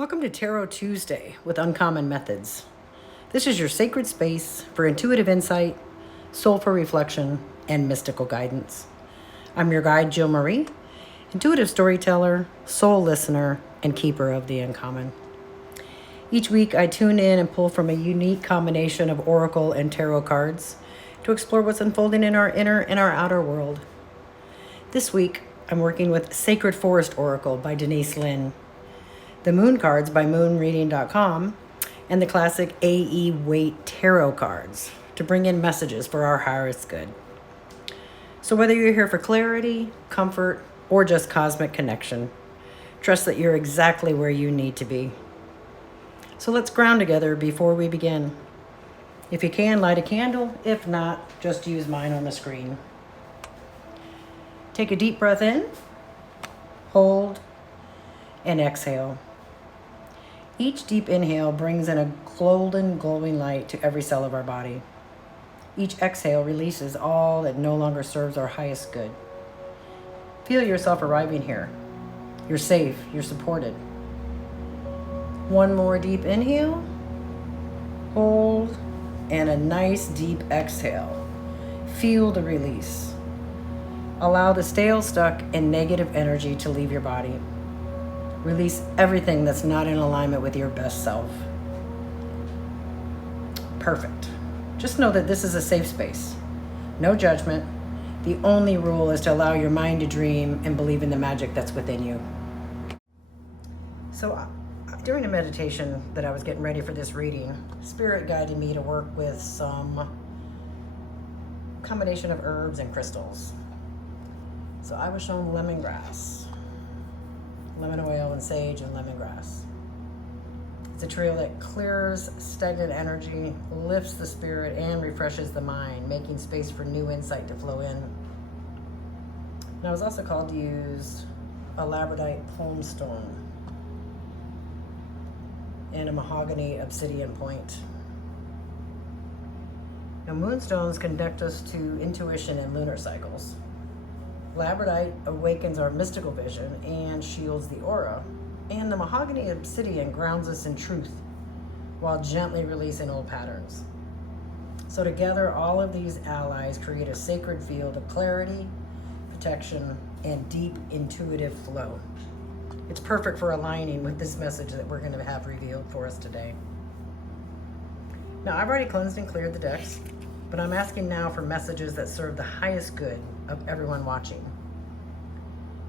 Welcome to Tarot Tuesday with Uncommon Methods. This is your sacred space for intuitive insight, soulful reflection, and mystical guidance. I'm your guide, Jill Marie, intuitive storyteller, soul listener, and keeper of the uncommon. Each week, I tune in and pull from a unique combination of oracle and tarot cards to explore what's unfolding in our inner and our outer world. This week, I'm working with Sacred Forest Oracle by Denise Linn, the Moon cards by moonreading.com, and the classic A.E. Waite Tarot cards to bring in messages for our highest good. So whether you're here for clarity, comfort, or just cosmic connection, trust that you're exactly where you need to be. So let's ground together before we begin. If you can, light a candle. If not, just use mine on the screen. Take a deep breath in, hold, and exhale. Each deep inhale brings in a golden, glowing light to every cell of our body. Each exhale releases all that no longer serves our highest good. Feel yourself arriving here. You're safe, you're supported. One more deep inhale, hold, and a nice deep exhale. Feel the release. Allow the stale, stuck, and negative energy to leave your body. Release everything that's not in alignment with your best self. Perfect. Just know that this is a safe space. No judgment. The only rule is to allow your mind to dream and believe in the magic that's within you. So during a meditation that I was getting ready for this reading, Spirit guided me to work with some combination of herbs and crystals. So I was shown lemongrass, lemon oil and sage and lemongrass. It's a trio that clears stagnant energy, lifts the spirit, and refreshes the mind, making space for new insight to flow in. And I was also called to use a labradorite palm stone and a mahogany obsidian point. Now, moonstones connect us to intuition and lunar cycles. Labradorite awakens our mystical vision and shields the aura, and the mahogany obsidian grounds us in truth while gently releasing old patterns. So together, all of these allies create a sacred field of clarity, protection, and deep intuitive flow. It's perfect for aligning with this message that we're going to have revealed for us today. Now, I've already cleansed and cleared the decks, but I'm asking now for messages that serve the highest good of everyone watching.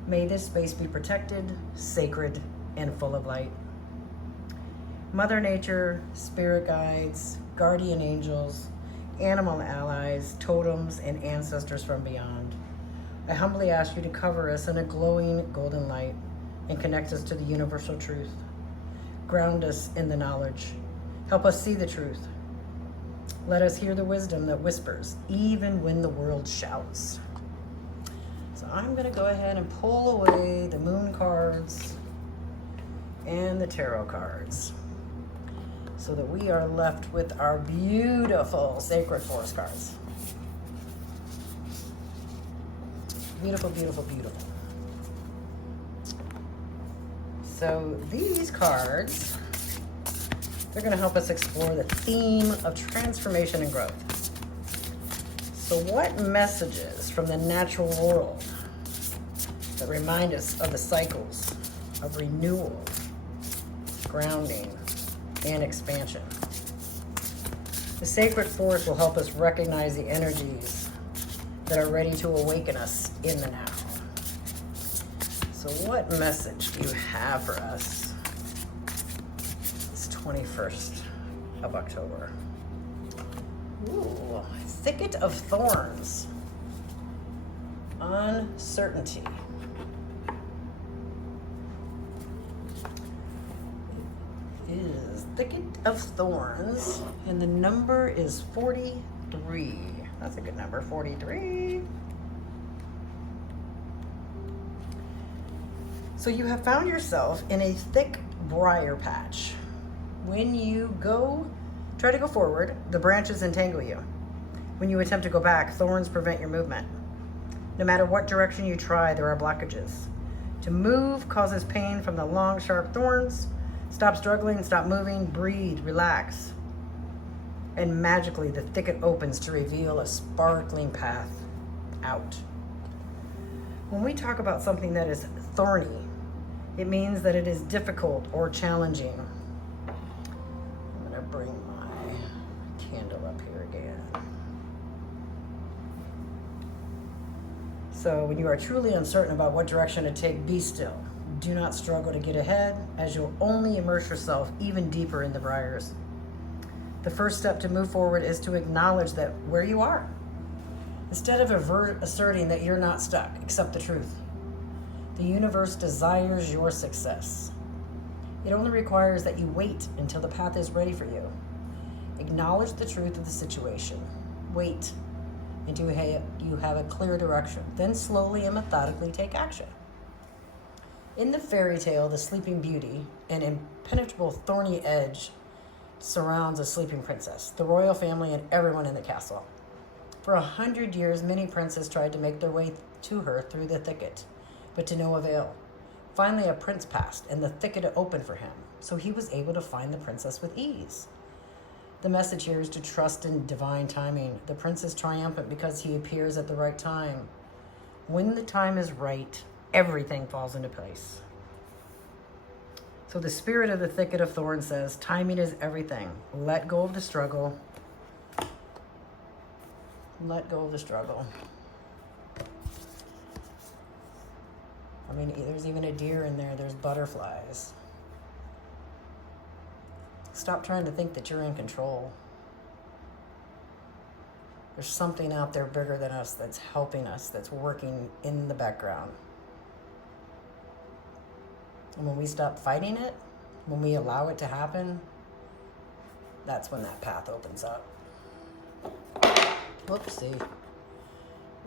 May this space be protected, sacred, and full of light. Mother Nature, spirit guides, guardian angels, animal allies, totems, and ancestors from beyond, I humbly ask you to cover us in a glowing golden light and connect us to the universal truth. Ground us in the knowledge. Help us see the truth. Let us hear the wisdom that whispers, even when the world shouts. So I'm going to go ahead and pull away the moon cards and the tarot cards so that we are left with our beautiful Sacred Forest cards. Beautiful, beautiful, beautiful. So these cards, they're going to help us explore the theme of transformation and growth. So what messages from the natural world that remind us of the cycles of renewal, grounding, and expansion? The sacred forest will help us recognize the energies that are ready to awaken us in the now. So what message do you have for us this 21st of October? Ooh, Thicket of Thorns. Uncertainty. It is Thicket of Thorns, and the number is 43. That's a good number, 43. So you have found yourself in a thick briar patch. When you try to go forward, the branches entangle you. When you attempt to go back, thorns prevent your movement. No matter what direction you try, there are blockages. To move causes pain from the long, sharp thorns. Stop struggling, stop moving, breathe, relax. And magically the thicket opens to reveal a sparkling path out. When we talk about something that is thorny, it means that it is difficult or challenging. I'm going to bring my candle up here again. So when you are truly uncertain about what direction to take, be still. Do not struggle to get ahead, as you'll only immerse yourself even deeper in the briars. The first step to move forward is to acknowledge that where you are. Instead of asserting that you're not stuck, accept the truth. The universe desires your success. It only requires that you wait until the path is ready for you. Acknowledge the truth of the situation. Wait until you have a clear direction. Then slowly and methodically take action. In the fairy tale, the Sleeping Beauty, an impenetrable thorny edge surrounds a sleeping princess, the royal family, and everyone in the castle. For 100 years, many princes tried to make their way to her through the thicket, but to no avail. Finally, a prince passed, and the thicket opened for him, so he was able to find the princess with ease. The message here is to trust in divine timing. The prince is triumphant because he appears at the right time. When the time is right, everything falls into place. So the spirit of the thicket of thorns says, timing is everything. Let go of the struggle. Let go of the struggle. I mean, there's even a deer in there. There's butterflies. Stop trying to think that you're in control. There's something out there bigger than us that's helping us, that's working in the background. And when we stop fighting it, when we allow it to happen, that's when that path opens up. Whoopsie.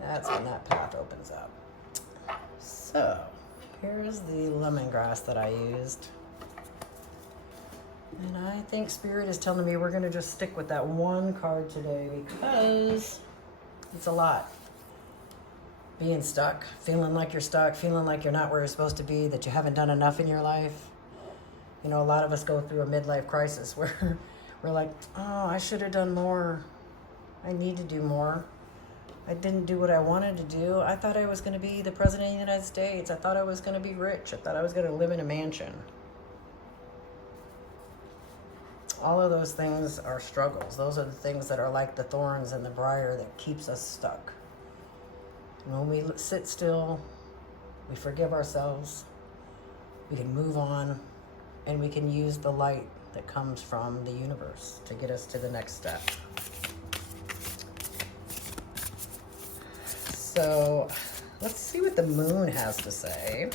That's when that path opens up. So, here's the lemongrass that I used. And I think Spirit is telling me we're going to just stick with that one card today because it's a lot. Being stuck, feeling like you're not where you're supposed to be, that you haven't done enough in your life. You know, a lot of us go through a midlife crisis where we're like, oh, I should have done more. I need to do more. I didn't do what I wanted to do. I thought I was going to be the president of the United States. I thought I was going to be rich. I thought I was going to live in a mansion. All of those things are struggles. Those are the things that are like the thorns and the briar that keeps us stuck. And when we sit still, we forgive ourselves, we can move on, and we can use the light that comes from the universe to get us to the next step. So let's see what the moon has to say.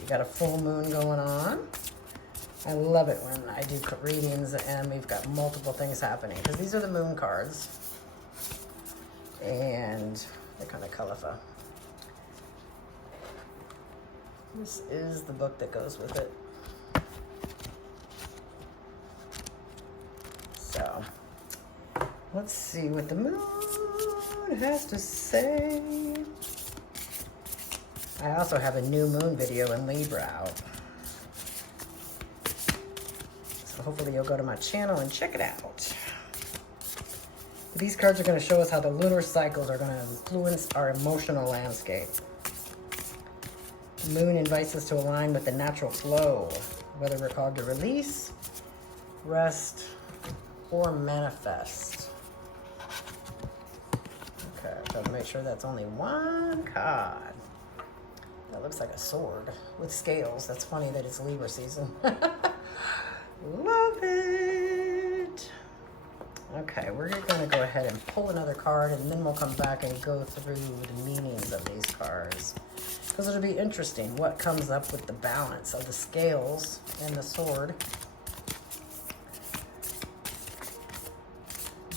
We got a full moon going on. I love it when I do readings and we've got multiple things happening because these are the moon cards and they're kind of colorful. This is the book that goes with it. So let's see what the moon has to say. I also have a new moon video in Libra out. So hopefully you'll go to my channel and check it out. These cards are going to show us how the lunar cycles are going to influence our emotional landscape. The moon invites us to align with the natural flow, whether we're called to release, rest, or manifest. Okay, try to make sure that's only one card. That looks like a sword with scales. That's funny that it's Libra season. Love it. Okay, we're going to go ahead and pull another card, and then we'll come back and go through the meanings of these cards. Because it'll be interesting what comes up with the balance of the scales and the sword.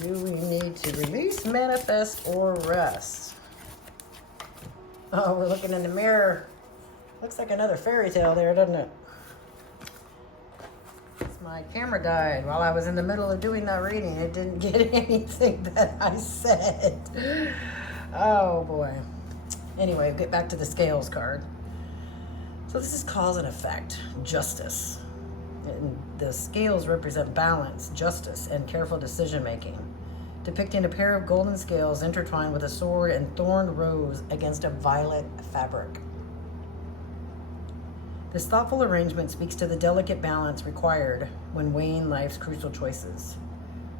Do we need to release, manifest, or rest? Oh, we're looking in the mirror. Looks like another fairy tale there, doesn't it? My camera died while I was in the middle of doing that reading. It didn't get anything that I said. Oh boy. Anyway, get back to the scales card. So this is cause and effect, justice. And the scales represent balance, justice, and careful decision making, depicting a pair of golden scales intertwined with a sword and thorned rose against a violet fabric. This thoughtful arrangement speaks to the delicate balance required when weighing life's crucial choices,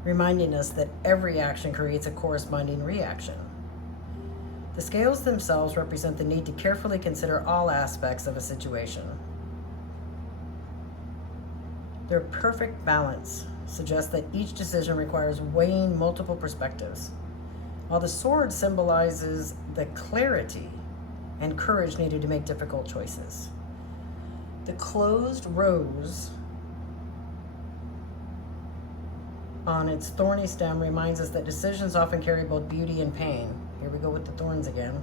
reminding us that every action creates a corresponding reaction. The scales themselves represent the need to carefully consider all aspects of a situation. Their perfect balance suggests that each decision requires weighing multiple perspectives, while the sword symbolizes the clarity and courage needed to make difficult choices. The closed rose on its thorny stem reminds us that decisions often carry both beauty and pain. Here we go with the thorns again.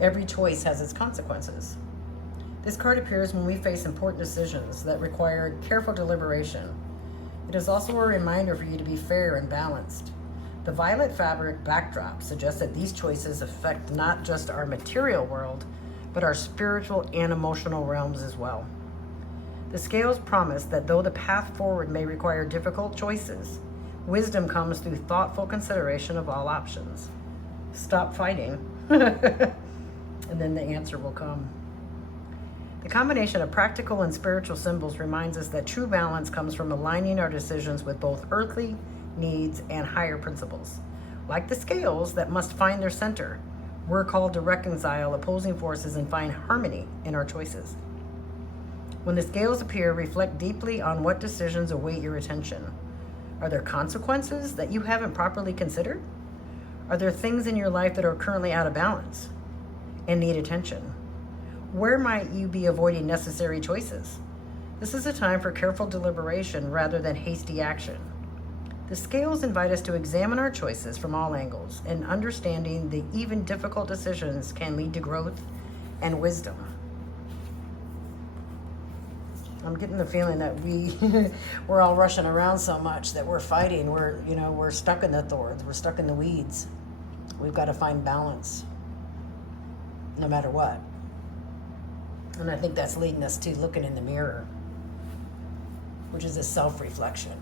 Every choice has its consequences. This card appears when we face important decisions that require careful deliberation. It is also a reminder for you to be fair and balanced. The violet fabric backdrop suggests that these choices affect not just our material world, but our spiritual and emotional realms as well. The scales promise that though the path forward may require difficult choices, wisdom comes through thoughtful consideration of all options. Stop fighting, and then the answer will come. The combination of practical and spiritual symbols reminds us that true balance comes from aligning our decisions with both earthly needs and higher principles. Like the scales that must find their center, we're called to reconcile opposing forces and find harmony in our choices. When the scales appear, reflect deeply on what decisions await your attention. Are there consequences that you haven't properly considered? Are there things in your life that are currently out of balance and need attention? Where might you be avoiding necessary choices? This is a time for careful deliberation rather than hasty action. The scales invite us to examine our choices from all angles, and understanding that even difficult decisions can lead to growth and wisdom. I'm getting the feeling that we're all rushing around so much that we're fighting. We're stuck in the thorns. We're stuck in the weeds. We've got to find balance, no matter what. And I think that's leading us to looking in the mirror, which is a self-reflection.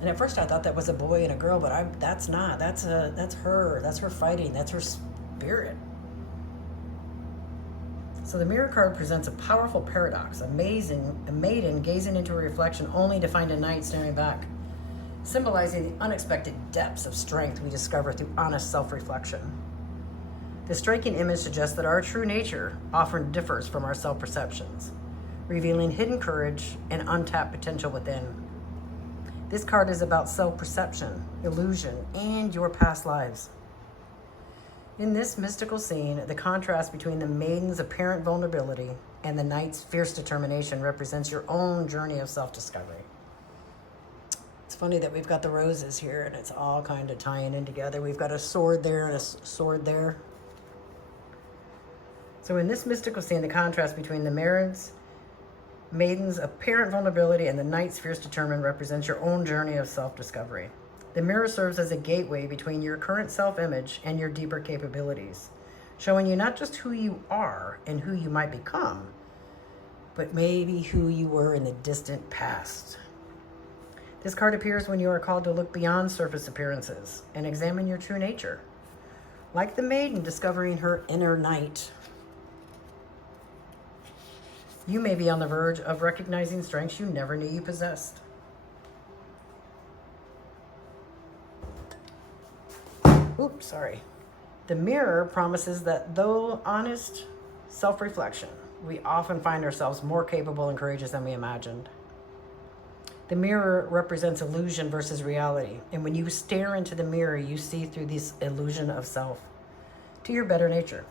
And at first I thought that was a boy and a girl, but that's not. That's her. That's her fighting. That's her spirit. So the mirror card presents a powerful paradox, a maiden gazing into a reflection only to find a knight staring back, symbolizing the unexpected depths of strength we discover through honest self-reflection. The striking image suggests that our true nature often differs from our self-perceptions, revealing hidden courage and untapped potential within. This card is about self-perception, illusion, and your past lives. In this mystical scene, the contrast between the maiden's apparent vulnerability and the knight's fierce determination represents your own journey of self-discovery. It's funny that we've got the roses here and it's all kind of tying in together. We've got a sword there and a sword there. So in this mystical scene, the contrast between the maiden's apparent vulnerability and the knight's fierce determination represents your own journey of self-discovery. The mirror serves as a gateway between your current self-image and your deeper capabilities, showing you not just who you are and who you might become, but maybe who you were in the distant past. This card appears when you are called to look beyond surface appearances and examine your true nature. Like the maiden discovering her inner knight, you may be on the verge of recognizing strengths you never knew you possessed. Oops, sorry. The mirror promises that though honest self-reflection, we often find ourselves more capable and courageous than we imagined. The mirror represents illusion versus reality. And when you stare into the mirror, you see through this illusion of self to your better nature.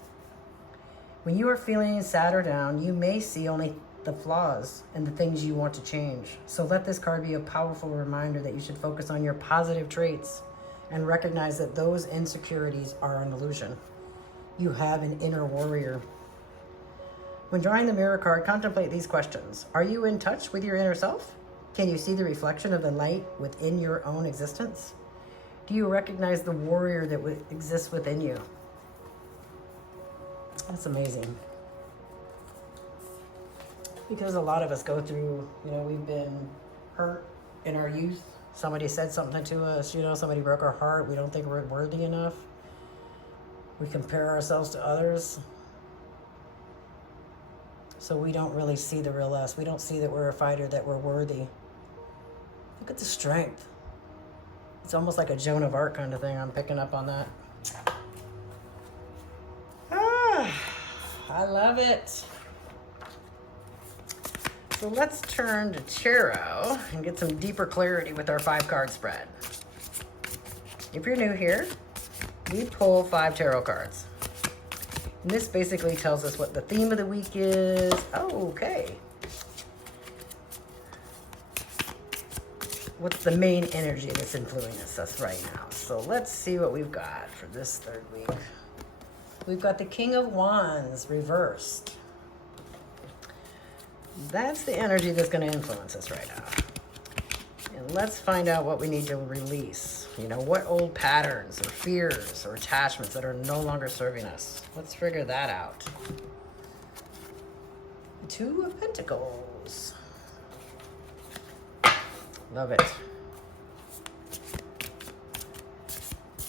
When you are feeling sad or down, you may see only the flaws and the things you want to change. So let this card be a powerful reminder that you should focus on your positive traits and recognize that those insecurities are an illusion. You have an inner warrior. When drawing the mirror card, contemplate these questions. Are you in touch with your inner self? Can you see the reflection of the light within your own existence? Do you recognize the warrior that exists within you? That's amazing. Because a lot of us go through, we've been hurt in our youth. Somebody said something to us, somebody broke our heart. We don't think we're worthy enough. We compare ourselves to others. So we don't really see the real us. We don't see that we're a fighter, that we're worthy. Look at the strength. It's almost like a Joan of Arc kind of thing. I'm picking up on that. I love it. So let's turn to tarot and get some deeper clarity with our 5-card spread. If you're new here, we pull 5 tarot cards. And this basically tells us what the theme of the week is. Oh, okay. What's the main energy that's influencing us right now? So let's see what we've got for this 3rd week. We've got the King of Wands reversed. That's the energy that's going to influence us right now. And let's find out what we need to release. What old patterns or fears or attachments that are no longer serving us. Let's figure that out. 2 of Pentacles. Love it.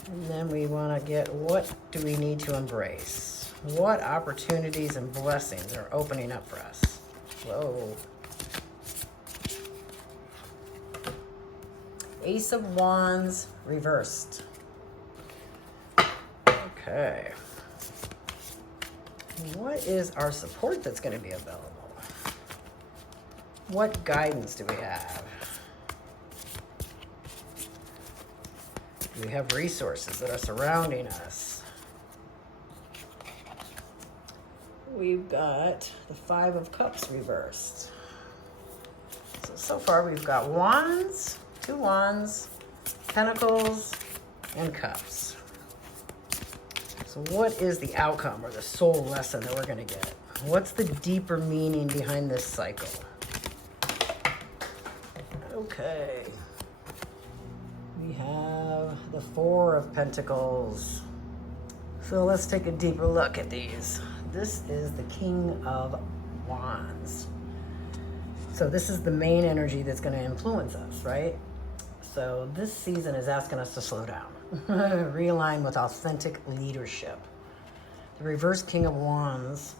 And then we want to get, what do we need to embrace? What opportunities and blessings are opening up for us? Whoa. Ace of Wands reversed. Okay. What is our support that's going to be available? What guidance do we have? Do we have resources that are surrounding us? We've got the 5 of Cups reversed. So far we've got Wands, 2 Wands, Pentacles, and Cups. So what is the outcome or the soul lesson that we're going to get? What's the deeper meaning behind this cycle? Okay. We have the 4 of Pentacles. So let's take a deeper look at these. This is the King of Wands. So this is the main energy that's going to influence us, right? So this season is asking us to slow down, realign with authentic leadership. The reverse King of Wands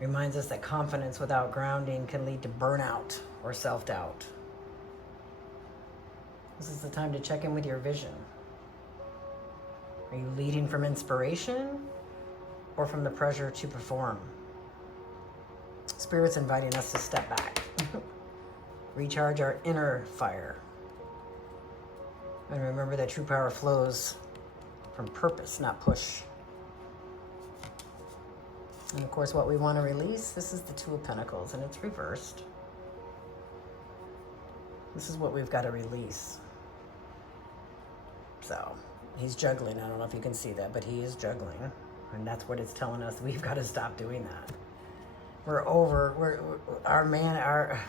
reminds us that confidence without grounding can lead to burnout or self-doubt. This is the time to check in with your vision. Are you leading from inspiration or from the pressure to perform? Spirit's inviting us to step back, recharge our inner fire, and remember that true power flows from purpose, not push. And of course, what we want to release, this is the 2 of Pentacles, and it's reversed. This is what we've got to release. So he's juggling. I don't know if you can see that, but he is juggling. And that's what it's telling us. We've got to stop doing that.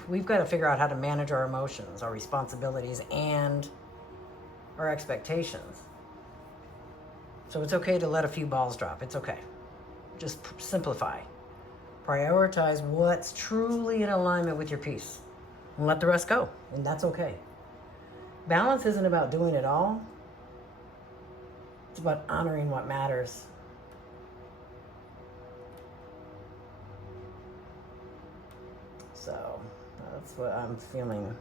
We've got to figure out how to manage our emotions, our responsibilities, and our expectations. So it's okay to let a few balls drop. It's okay. Just simplify. Prioritize what's truly in alignment with your peace. And let the rest go. And that's okay. Balance isn't about doing it all. It's about honoring what matters. So that's what I'm feeling.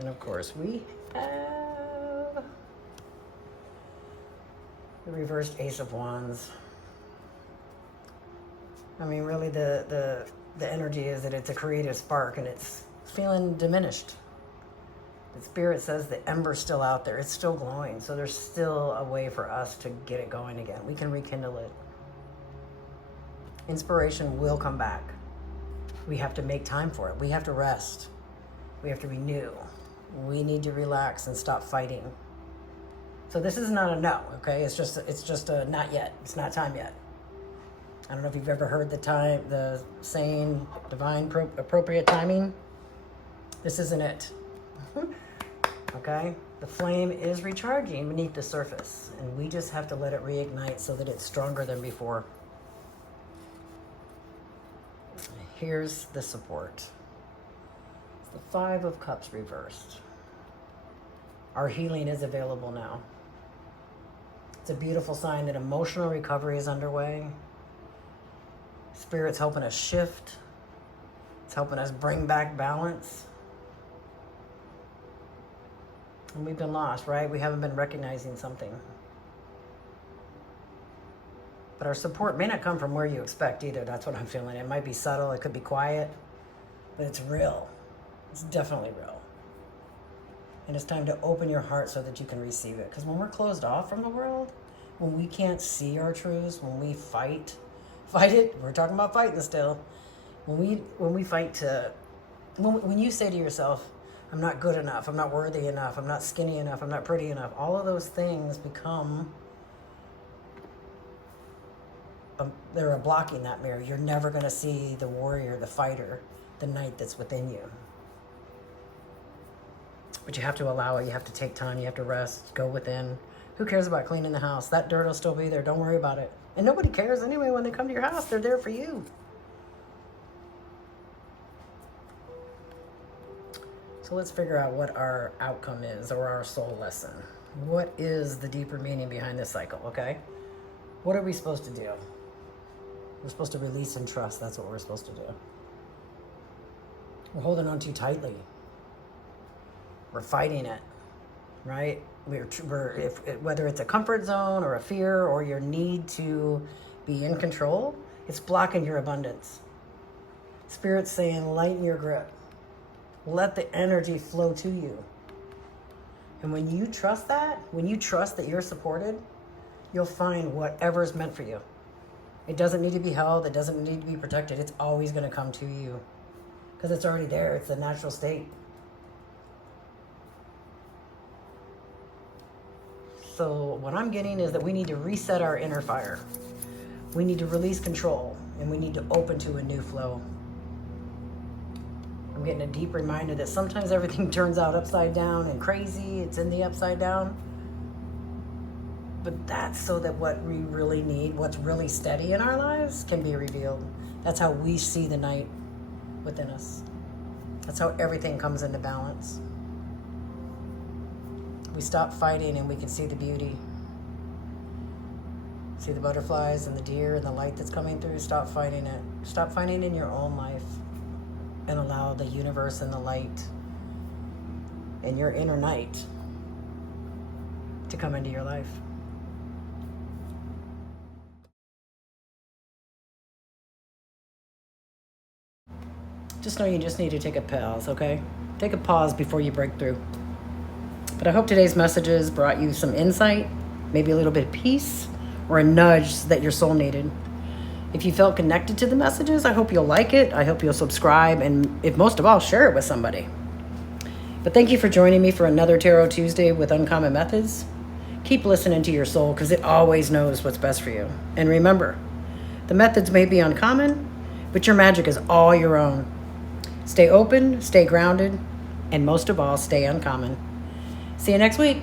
And of course we have the reversed Ace of Wands. I mean, really the energy is that it's a creative spark and it's feeling diminished. The Spirit says the ember's still out there. It's still glowing. So there's still a way for us to get it going again. We can rekindle it. Inspiration will come back. We have to make time for it. We have to rest. We have to renew. We need to relax and stop fighting. So this is not a no, okay? It's just a not yet. It's not time yet. I don't know if you've ever heard the saying, divine appropriate timing. This isn't it. Okay? The flame is recharging beneath the surface, and we just have to let it reignite so that it's stronger than before. here's the support. It's the Five of Cups reversed. Our healing is available now. It's a beautiful sign that emotional recovery is underway. Spirit's helping us shift. It's helping us bring back balance. And we've been lost, right? We haven't been recognizing something. But our support may not come from where you expect either. That's what I'm feeling. It might be subtle. It could be quiet. But it's real. It's definitely real. And it's time to open your heart so that you can receive it. Because when we're closed off from the world, when we can't see our truths, when we fight it, we're talking about fighting still. When we fight to, when you say to yourself, I'm not good enough, I'm not worthy enough, I'm not skinny enough, I'm not pretty enough, all of those things become, they're blocking that mirror. You're never going to see the warrior, the fighter, the knight that's within you. But you have to allow it. You have to take time. You have to rest. Go within. Who cares about cleaning the house? That dirt will still be there. Don't worry about it. And nobody cares anyway when they come to your house. They're there for you. So let's figure out what our outcome is, or our soul lesson. What is the deeper meaning behind this cycle, okay? What are we supposed to do? We're supposed to release and trust. That's what we're supposed to do. We're holding on too tightly. We're fighting it, right? Whether it's a comfort zone or a fear or your need to be in control, it's blocking your abundance. Spirit's saying, lighten your grip. Let the energy flow to you. And when you trust that, when you trust that you're supported, you'll find whatever's meant for you. It doesn't need to be held. It doesn't need to be protected. It's always going to come to you because it's already there. It's the natural state. So what I'm getting is that we need to reset our inner fire. We need to release control, and we need to open to a new flow. I'm getting a deep reminder that sometimes everything turns out upside down and crazy. It's in the upside down. But that's so that what we really need, what's really steady in our lives, can be revealed. That's how we see the night within us. That's how everything comes into balance. We stop fighting and we can see the beauty. See the butterflies and the deer and the light that's coming through. Stop fighting it. Stop fighting in your own life and allow the universe and the light and your inner night to come into your life. Just know you just need to take a pause, okay? Take a pause before you break through. But I hope today's messages brought you some insight, maybe a little bit of peace, or a nudge that your soul needed. If you felt connected to the messages, I hope you'll like it. I hope you'll subscribe, and if most of all, share it with somebody. But thank you for joining me for another Tarot Tuesday with Uncommon Methods. Keep listening to your soul because it always knows what's best for you. And remember, the methods may be uncommon, but your magic is all your own. Stay open, stay grounded, and most of all, stay uncommon. See you next week.